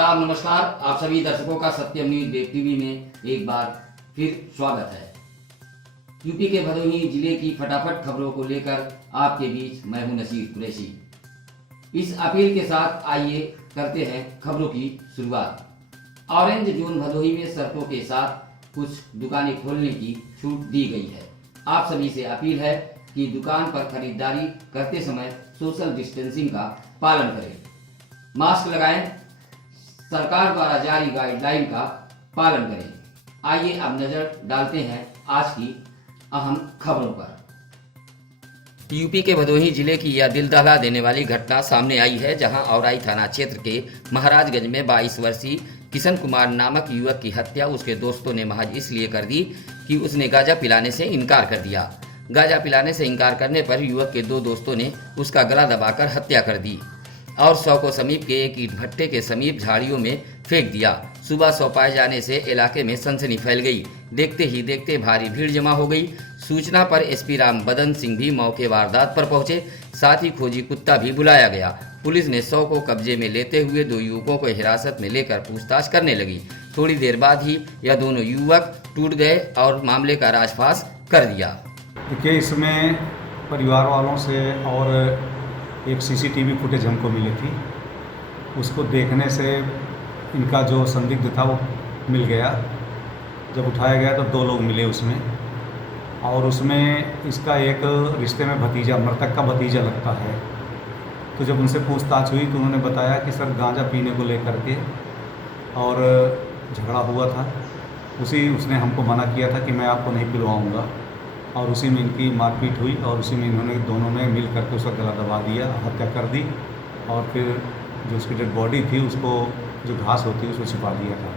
आदाब, नमस्कार। आप सभी दर्शकों का सत्यम न्यूज वेब टीवी में एक बार फिर स्वागत है। यूपी के भदोही जिले की फटाफट खबरों को लेकर आपके बीच मैं हूं नसीर कुरैशी। इस अपील के साथ आइए करते हैं खबरों की शुरुआत। ऑरेंज जोन भदोही में शर्तों के साथ कुछ दुकानें खोलने की छूट दी गई है। आप सभी से अपील है कि दुकान पर खरीदारी करते समय सोशल डिस्टेंसिंग का पालन करें, मास्क लगाएं, सरकार द्वारा जारी गाइडलाइन का पालन करें। आइए अब नजर डालते हैं आज की अहम खबरों पर। यूपी के भदोही जिले की यह दिल दहला देने वाली घटना सामने आई है, जहां औराई थाना क्षेत्र के महाराजगंज में 22 वर्षीय किशन कुमार नामक युवक की हत्या उसके दोस्तों ने महज इसलिए कर दी कि उसने गांजा पिलाने से इनकार कर दिया। गांजा पिलाने से इनकार करने पर युवक के 2 दोस्तों ने उसका गला दबाकर हत्या कर दी और शव को समीप के एक ईंट भट्टे के समीप झाड़ियों में फेंक दिया। सुबह शव पाए जाने से इलाके में सनसनी फैल गई। देखते ही देखते भारी भीड़ जमा हो गई। सूचना पर एसपी राम बदन सिंह भी मौके वारदात पर पहुंचे, साथ ही खोजी कुत्ता भी बुलाया गया। पुलिस ने शव को कब्जे में लेते हुए 2 युवकों को हिरासत में लेकर पूछताछ करने लगी। थोड़ी देर बाद ही यह दोनों युवक टूट गए और मामले का राजफास कर दिया। देखिए, इसमें परिवार वालों से और एक सीसीटीवी फुटेज हमको मिली थी। उसको देखने से इनका जो संदिग्ध था वो मिल गया। जब उठाया गया तो 2 लोग मिले उसमें, और उसमें इसका एक रिश्ते में भतीजा, मृतक का भतीजा लगता है। तो जब उनसे पूछताछ हुई तो उन्होंने बताया कि सर गांजा पीने को लेकर के और झगड़ा हुआ था। उसने हमको मना किया था कि मैं आपको नहीं पिलवाऊंगा, और उसी में इनकी मारपीट हुई और उसी में इन्होंने दोनों ने मिल करके उसका गला दबा दिया, हत्या कर दी, और फिर जो उसकी डेड बॉडी थी उसको, जो घास होती है, उसको छिपा दिया था।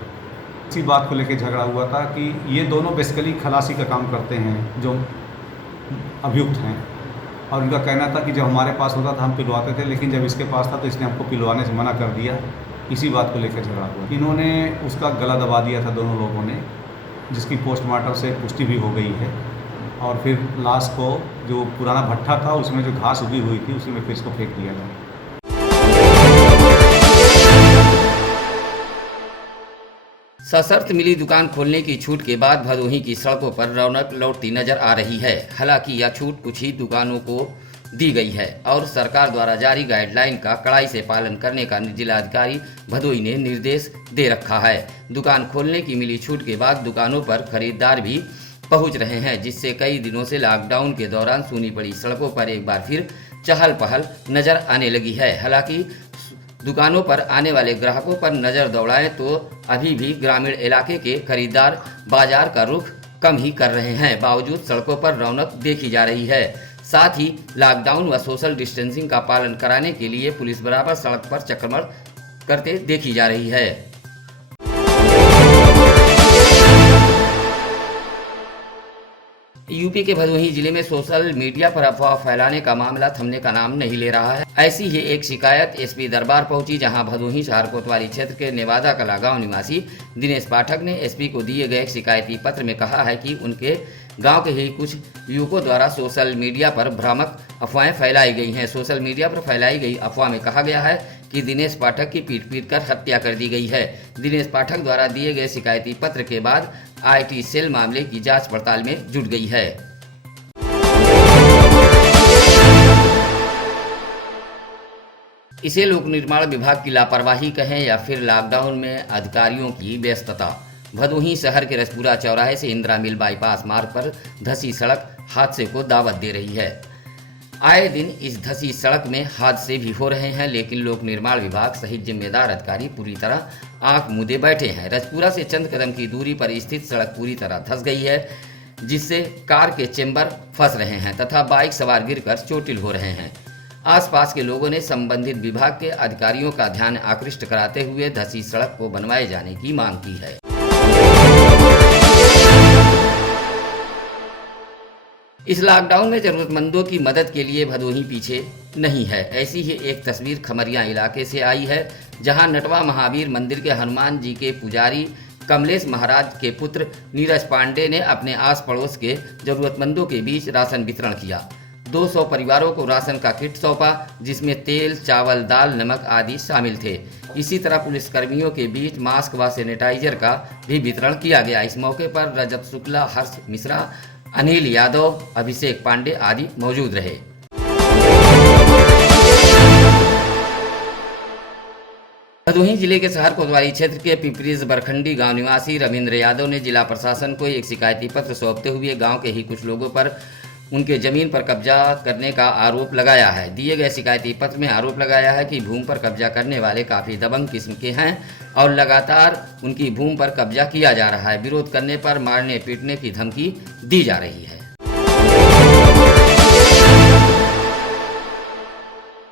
इसी बात को लेकर झगड़ा हुआ था कि ये दोनों बेसिकली खलासी का काम करते हैं, जो अभियुक्त हैं, और इनका कहना था कि जब हमारे पास होता था हम पिलवाते थे, लेकिन जब इसके पास था तो इसने हमको पिलवाने से मना कर दिया। इसी बात को लेकर झगड़ा हुआ। इन्होंने उसका गला दबा दिया था दोनों लोगों ने, जिसकी पोस्टमार्टम से पुष्टि भी हो गई है। और फिर लाश को, जो पुराना भट्ठा था उसमें जो घास उगी हुई थी, उसी में फिर इसको फेंक दिया गया। सशर्त मिली दुकान खोलने की छूट के बाद भदोही की सड़कों पर रौनक लौटती नजर आ रही है। हालांकि यह छूट कुछ ही दुकानों को दी गई है और सरकार द्वारा जारी गाइडलाइन का कड़ाई से पालन करने का जिलाधिकारी भदोही ने निर्देश दे रखा है। दुकान खोलने की मिली छूट के बाद दुकानों पर खरीदार भी पहुंच रहे हैं, जिससे कई दिनों से लॉकडाउन के दौरान सूनी पड़ी सड़कों पर एक बार फिर चहल पहल नजर आने लगी है। हालांकि दुकानों पर आने वाले ग्राहकों पर नजर दौड़ाएं तो अभी भी ग्रामीण इलाके के खरीदार बाजार का रुख कम ही कर रहे हैं। बावजूद सड़कों पर रौनक देखी जा रही है। साथ ही लॉकडाउन व सोशल डिस्टेंसिंग का पालन कराने के लिए पुलिस बराबर सड़क पर चक्रमण करते देखी जा रही है। यूपी के भदोही जिले में सोशल मीडिया पर अफवाह फैलाने का मामला थमने का नाम नहीं ले रहा है। ऐसी ही एक शिकायत एसपी दरबार पहुंची, जहां भदोही शहर कोतवाली क्षेत्र के नेवादा कला गांव निवासी दिनेश पाठक ने एसपी को दिए गए शिकायती पत्र में कहा है कि उनके गांव के ही कुछ युवकों द्वारा सोशल मीडिया पर भ्रामक अफवाहें फैलाई गई हैं। सोशल मीडिया पर फैलाई गई अफवाह में कहा गया है कि दिनेश पाठक की पीट कर हत्या कर दी गई है। दिनेश पाठक द्वारा दिए गए शिकायती पत्र के बाद आईटी सेल मामले की जांच पड़ताल में जुट गई है। इसे लोक निर्माण विभाग की लापरवाही कहें या फिर लॉकडाउन में अधिकारियों की व्यस्तता। भदोही शहर के रसपुरा चौराहे से इंदिरा मिल बाईपास मार्ग पर धसी सड़क हादसे को दावत दे रही है। आए दिन इस धसी सड़क में हादसे भी हो रहे हैं, लेकिन लोक निर्माण विभाग सहित जिम्मेदार अधिकारी पूरी तरह आंख मूंदे बैठे हैं। रसपुरा से चंद कदम की दूरी पर स्थित सड़क पूरी तरह धंस गई है, जिससे कार के चेंबर फंस रहे हैं तथा बाइक सवार गिरकर चोटिल हो रहे हैं। आसपास के लोगों ने संबंधित विभाग के अधिकारियों का ध्यान आकृष्ट कराते हुए धसी सड़क को बनवाए जाने की मांग की है। इस लॉकडाउन में जरूरतमंदों की मदद के लिए भदोही पीछे नहीं है। ऐसी ही एक तस्वीर खमरिया इलाके से आई है, जहां नटवा महावीर मंदिर के हनुमान जी के पुजारी कमलेश महाराज के पुत्र नीरज पांडे ने अपने आस पड़ोस के जरूरतमंदों के बीच राशन वितरण किया। 200 परिवारों को राशन का किट सौंपा, जिसमें तेल, चावल, दाल, नमक आदि शामिल थे। इसी तरह पुलिसकर्मियों के बीच मास्क व सैनिटाइजर का भी वितरण किया गया। इस मौके पर रजत शुक्ला, हर्ष मिश्रा, अनिल यादव, अभिषेक पांडे आदि मौजूद रहे। भदोही जिले के शहर कोतवाली क्षेत्र के पिपरीज बरखंडी गांव निवासी रविंद्र यादव ने जिला प्रशासन को एक शिकायती पत्र सौंपते हुए गांव के ही कुछ लोगों पर उनके जमीन पर कब्जा करने का आरोप लगाया है। दिए गए शिकायती पत्र में आरोप लगाया है कि भूमि पर कब्जा करने वाले काफ़ी दबंग किस्म के हैं और लगातार उनकी भूमि पर कब्जा किया जा रहा है। विरोध करने पर मारने पीटने की धमकी दी जा रही है।